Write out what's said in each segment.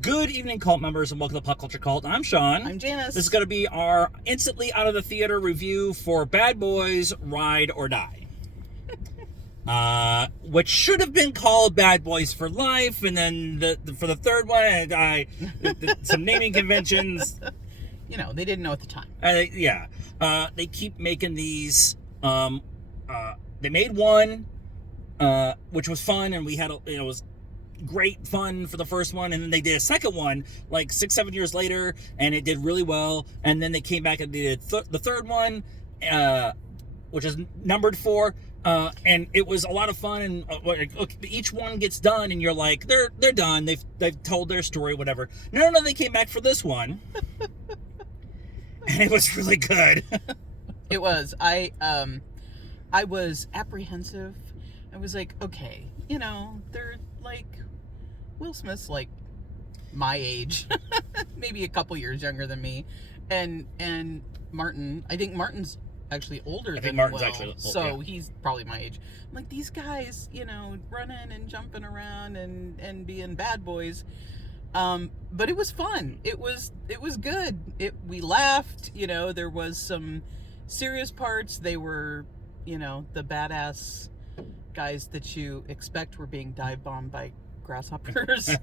Good evening, cult members, and welcome to Pop Culture Cult. I'm Sean. I'm Janice. This is going to be our instantly out of the theater review for Bad Boys: Ride or Die. Which should have been called Bad Boys for Life, and then for the third one, some naming conventions. You know, they didn't know at the time. They keep making these. They made one, which was fun, and it was great fun for the first one, and then they did a second one like 6-7 years later, and it did really well, and then they came back and did the third one, which is numbered 4, and it was a lot of fun, and each one gets done and you're like, they're done, they've told their story, whatever. No, they came back for this one. And it was really good. It was. I was apprehensive. I was like, okay, you know, they're like, Will Smith's like my age, maybe a couple years younger than me, and Martin. I think Martin's actually older than Will, so he's probably my age. I'm like, these guys, you know, running and jumping around and being bad boys. But it was fun. It was good. We laughed. You know, there was some serious parts. They were, you know, the badass guys that you expect were being dive bombed by grasshoppers. You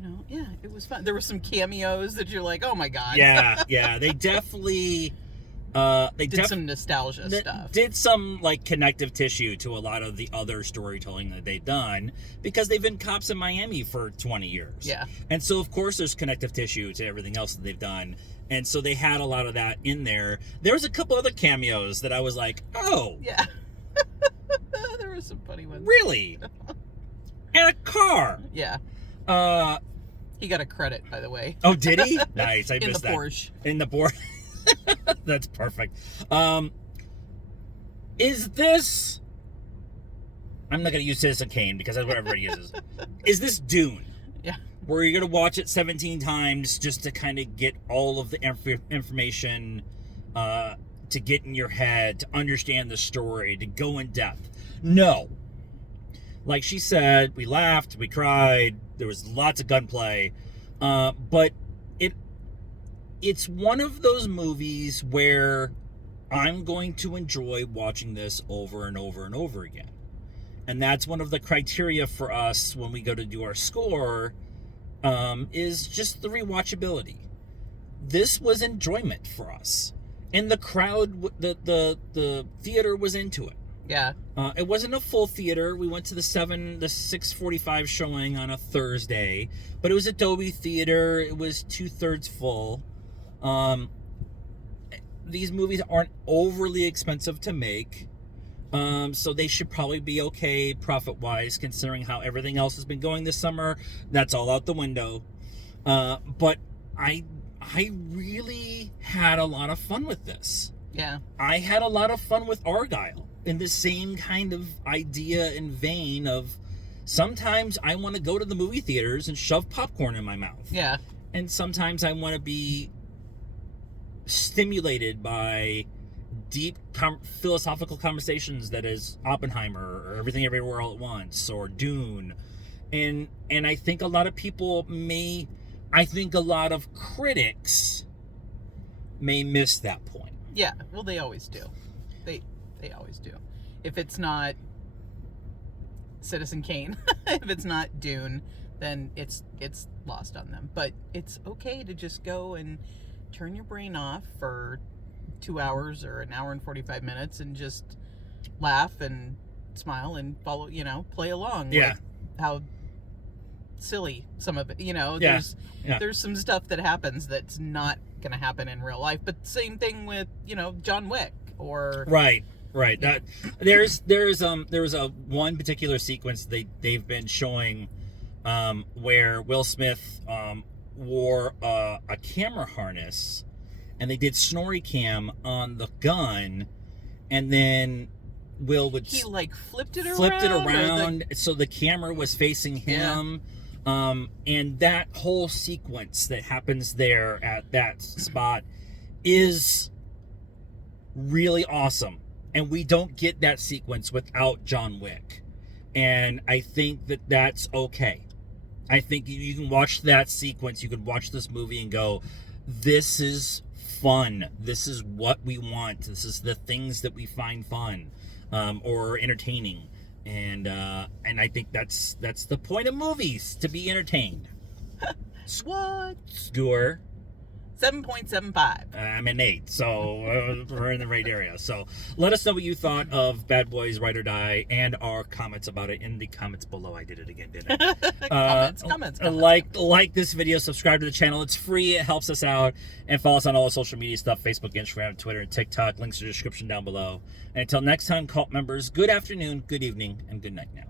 know, yeah, it was fun. There were some cameos that you're like, oh my god. Yeah, they definitely did some nostalgia stuff. Did some like connective tissue to a lot of the other storytelling that they've done, because they've been cops in Miami for 20 years. Yeah. And so of course there's connective tissue to everything else that they've done. And so they had a lot of that in there. There was a couple other cameos that I was like, oh. Yeah. There were some funny ones. Really? And a car. Yeah. He got a credit, by the way. Oh, did he? Nice. I missed that. Porsche. In the Porsche. That's perfect. Is this... I'm not going to use Citizen Kane because that's what everybody uses. Is this Dune? Yeah. Where you're going to watch it 17 times just to kind of get all of the information, to get in your head, to understand the story, to go in depth? No. Like she said, we laughed, we cried, there was lots of gunplay, but it's one of those movies where I'm going to enjoy watching this over and over and over again. And that's one of the criteria for us when we go to do our score, is just the rewatchability. This was enjoyment for us. And the crowd, the theater was into it. Yeah. It wasn't a full theater. We went to the 6:45 showing on a Thursday, but it was a Dolby Theater. It was 2/3 full. These movies aren't overly expensive to make, so they should probably be okay profit-wise, considering how everything else has been going this summer. That's all out the window. But I really had a lot of fun with this. Yeah. I had a lot of fun with Argyle, in the same kind of idea and vein of sometimes I want to go to the movie theaters and shove popcorn in my mouth. Yeah. And sometimes I want to be stimulated by deep philosophical conversations, that is Oppenheimer or Everything Everywhere All at Once or Dune. And I think a lot of people a lot of critics may miss that point. Yeah. Well, they always do. They always do. If it's not Citizen Kane, if it's not Dune, then it's lost on them. But it's okay to just go and turn your brain off for 2 hours or an hour and 45 minutes and just laugh and smile and follow, you know, play along. Yeah. Like how silly some of it, you know, Yeah. There's some stuff that happens that's not going to happen in real life. But same thing with, you know, John Wick or... Right. That there's a one particular sequence they've been showing, where Will Smith wore a camera harness, and they did Snorri Cam on the gun, and then Will would flipped it around so the camera was facing him. Yeah. And that whole sequence that happens there at that spot is really awesome. And we don't get that sequence without John Wick. And I think that that's okay. I think you can watch that sequence. You can watch this movie and go, this is fun. This is what we want. This is the things that we find fun or entertaining. And I think that's the point of movies, to be entertained. What? Score. 7.75. I'm an 8, so we're in the right area. So let us know what you thought of Bad Boys Ride or Die and our comments about it in the comments below. I did it again, didn't I? Comments. Like this video, subscribe to the channel. It's free. It helps us out. And follow us on all the social media stuff, Facebook, Instagram, Twitter, and TikTok. Links in the description down below. And until next time, cult members, good afternoon, good evening, and good night now.